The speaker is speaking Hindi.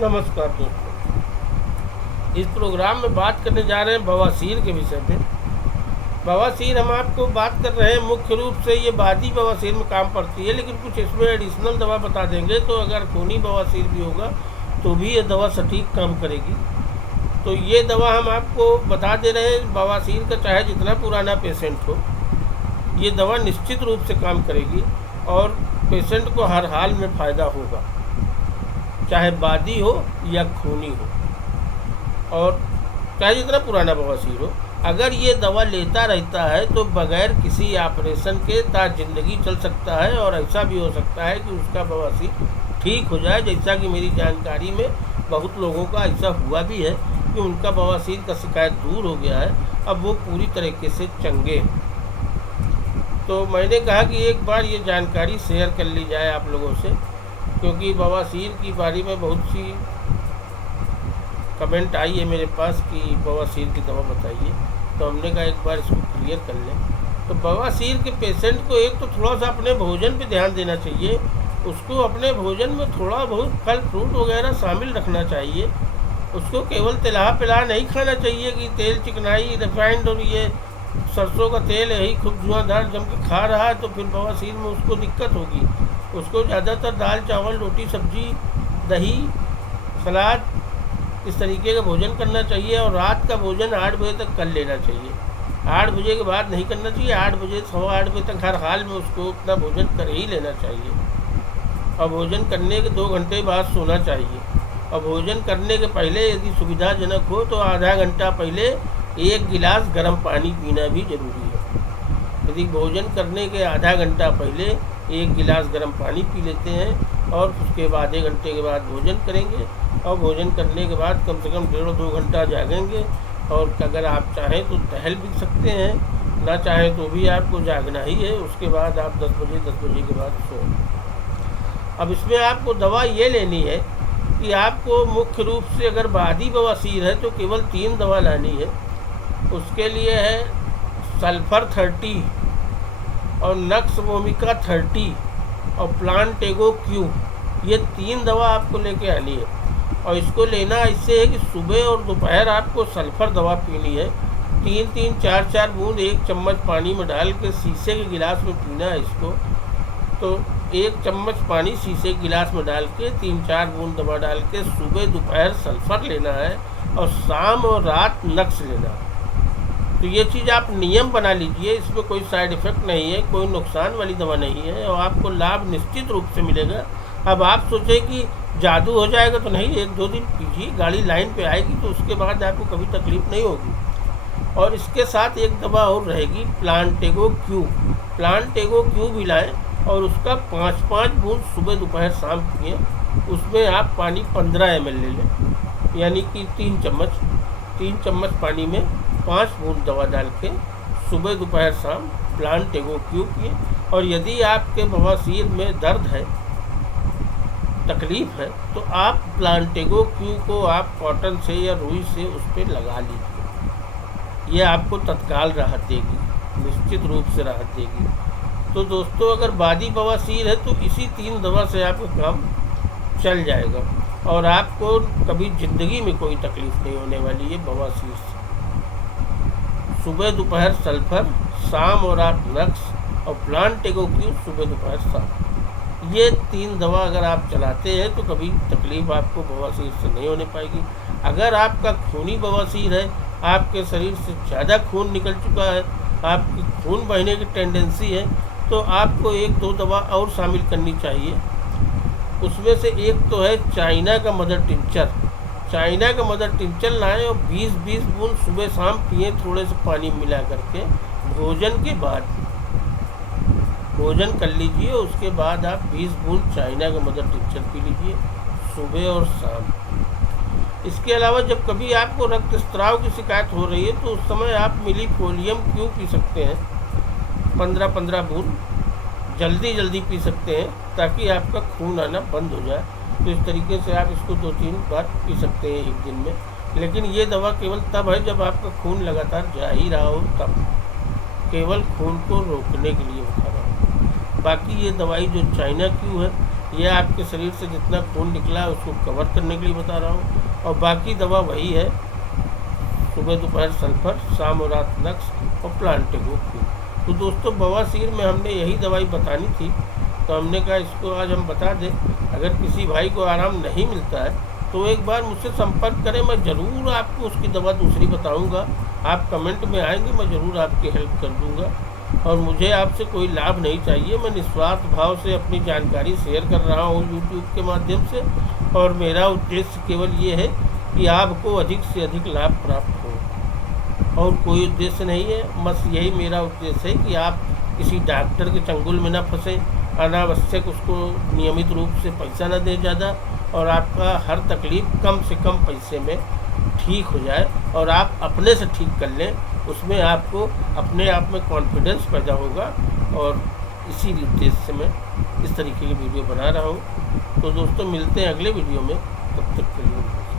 नमस्कार दोस्तों, इस प्रोग्राम में बात करने जा रहे हैं बवासीर के विषय पे। बवासीर हम आपको बात कर रहे हैं, मुख्य रूप से ये बादी बवासीर में काम पड़ती है, लेकिन कुछ इसमें एडिशनल दवा बता देंगे। तो अगर खूनी बवासीर भी होगा तो भी ये दवा सटीक काम करेगी। तो ये दवा हम आपको बता दे रहे हैं, बवासीर का चाहे जितना पुराना पेशेंट हो, ये दवा निश्चित रूप से काम करेगी और पेशेंट को हर हाल में फ़ायदा होगा, चाहे बादी हो या खूनी हो और चाहे जितना पुराना बवासीर हो। अगर ये दवा लेता रहता है तो बगैर किसी ऑपरेशन के ज़िंदगी चल सकता है और ऐसा भी हो सकता है कि उसका बवासीर ठीक हो जाए। जैसा कि मेरी जानकारी में बहुत लोगों का ऐसा हुआ भी है कि उनका बवासीर का शिकायत दूर हो गया है, अब वो पूरी तरीके से चंगे हैं। तो मैंने कहा कि एक बार ये जानकारी शेयर कर ली जाए आप लोगों से, क्योंकि बवासीर की बारे में बहुत सी कमेंट आई है मेरे पास कि बवासीर की दवा बताइए। तो हमने कहा एक बार इसको क्लियर कर लें। तो बवासीर के पेशेंट को एक तो थोड़ा सा अपने भोजन पे ध्यान देना चाहिए। उसको अपने भोजन में थोड़ा बहुत फल फ्रूट वगैरह शामिल रखना चाहिए। उसको केवल तिलहा पिला नहीं खाना चाहिए कि तेल चिकनाई रिफाइंड और ये सरसों का तेल यही खूब धुआंधार जम के खा रहा है तो फिर बवासीर में उसको दिक्कत होगी। उसको ज़्यादातर दाल चावल रोटी सब्जी दही सलाद इस तरीके का भोजन करना चाहिए और रात का भोजन 8 बजे तक कर लेना चाहिए। 8 बजे के बाद नहीं करना चाहिए। 8 बजे 8:15 बजे तक हर हाल में उसको उतना भोजन कर ही लेना चाहिए और भोजन करने के 2 घंटे बाद सोना चाहिए। और भोजन करने के पहले यदि सुविधाजनक हो तो आधा घंटा पहले 1 गिलास गर्म पानी पीना भी जरूरी है। यदि भोजन करने के आधा घंटा पहले 1 गिलास गर्म पानी पी लेते हैं और उसके बाद आधे घंटे के बाद भोजन करेंगे और भोजन करने के बाद कम से कम 1.5-2 घंटा जागेंगे। और अगर आप चाहें तो टहल भी सकते हैं, ना चाहें तो भी आपको जागना ही है। उसके बाद आप 10 बजे के बाद सोएं। अब इसमें आपको दवा ये लेनी है कि आपको मुख्य रूप से अगर बादी बवासीर है तो केवल 3 दवा लानी है। उसके लिए है सल्फर 30 और नक्स वोमिका 30 और प्लांटेगो क्यू, ये 3 दवा आपको लेके आनी है। और इसको लेना इससे है कि सुबह और दोपहर आपको सल्फर दवा पीनी है। 3-3 4-4 बूंद 1 चम्मच पानी में डाल के शीशे के गिलास में पीना है इसको। तो 1 चम्मच पानी शीशे के गिलास में डाल के 3-4 बूंद दवा डाल के सुबह दोपहर सल्फर लेना है और शाम और रात नक्स लेना है। तो ये चीज़ आप नियम बना लीजिए। इसमें कोई साइड इफ़ेक्ट नहीं है, कोई नुकसान वाली दवा नहीं है और आपको लाभ निश्चित रूप से मिलेगा। अब आप सोचें कि जादू हो जाएगा तो नहीं, 1-2 दिन पीजिए, गाड़ी लाइन पे आएगी तो उसके बाद आपको कभी तकलीफ़ नहीं होगी। और इसके साथ एक दवा और रहेगी प्लांटेगो क्यू। प्लांटेगो क्यू भी लाएँ और उसका 5-5 बूंद सुबह दोपहर शाम पिए। उसमें आप पानी 15 ml ले लें, यानी कि 3 चम्मच पानी में 5 बूंद दवा डाल के सुबह दोपहर शाम प्लांटेगो क्यू पिए। और यदि आपके बवासीर में दर्द है, तकलीफ़ है, तो आप प्लांटेगो क्यू को आप कॉटन से या रुई से उस पर लगा लीजिए। ये आपको तत्काल राहत देगी, निश्चित रूप से राहत देगी। तो दोस्तों, अगर बादी बवासीर है तो इसी 3 दवा से आपका काम चल जाएगा और आपको कभी ज़िंदगी में कोई तकलीफ़ नहीं होने वाली है बवासीर से। सुबह दोपहर सल्फर, शाम और रात नक्स और प्लांटेगो क्यू सुबह दोपहर शाम, ये 3 दवा अगर आप चलाते हैं तो कभी तकलीफ़ आपको बवासीर से नहीं होने पाएगी। अगर आपका खूनी बवासीर है, आपके शरीर से ज़्यादा खून निकल चुका है, आपकी खून बहने की टेंडेंसी है, तो आपको 1-2 दवा और शामिल करनी चाहिए। उसमें से एक तो है चाइना का मदर टिंचर। चाइना का मदर टिंचर लाएँ और 20-20 बूंद सुबह शाम पिए, थोड़े से पानी मिला करके भोजन के बाद। भोजन कर लीजिए, उसके बाद आप 20 बूंद चाइना का मदर टिंचर पी लीजिए सुबह और शाम। इसके अलावा जब कभी आपको रक्तस्राव की शिकायत हो रही है तो उस समय आप मिलीफोलियम क्यू पी सकते हैं, 15-15 बूंद जल्दी पी सकते हैं ताकि आपका खून आना बंद हो जाए। तो इस तरीके से आप इसको 2-3 बार पी सकते हैं एक दिन में। लेकिन ये दवा केवल तब है जब आपका खून लगातार जा ही रहा हो, तब केवल खून को रोकने के लिए बता रहा हूँ। बाकी ये दवाई जो चाइना क्यू है ये आपके शरीर से जितना खून निकला है उसको कवर करने के लिए बता रहा हूँ। और बाकी दवा वही है, सुबह दोपहर सल्फर, शाम और रात लक्स और प्लांटेगो क्यू। तो दोस्तों बवासीर में हमने यही दवाई बतानी थी, तो हमने कहा इसको आज हम बता दें। अगर किसी भाई को आराम नहीं मिलता है तो एक बार मुझसे संपर्क करें, मैं ज़रूर आपको उसकी दवा दूसरी बताऊंगा। आप कमेंट में आएंगे, मैं ज़रूर आपकी हेल्प कर दूंगा। और मुझे आपसे कोई लाभ नहीं चाहिए, मैं निस्वार्थ भाव से अपनी जानकारी शेयर कर रहा हूँ यूट्यूब के माध्यम से। और मेरा उद्देश्य केवल ये है कि आपको अधिक से अधिक लाभ प्राप्त हो, और कोई उद्देश्य नहीं है। बस यही मेरा उद्देश्य है कि आप किसी डॉक्टर के चंगुल में ना फंसें, अनावश्यक उसको नियमित रूप से पैसा ना दें ज़्यादा, और आपका हर तकलीफ़ कम से कम पैसे में ठीक हो जाए और आप अपने से ठीक कर लें। उसमें आपको अपने आप में कॉन्फिडेंस पैदा होगा। और इसी उद्देश्य से मैं इस तरीके की वीडियो बना रहा हूँ। तो दोस्तों मिलते हैं अगले वीडियो में, तब तक के लिए।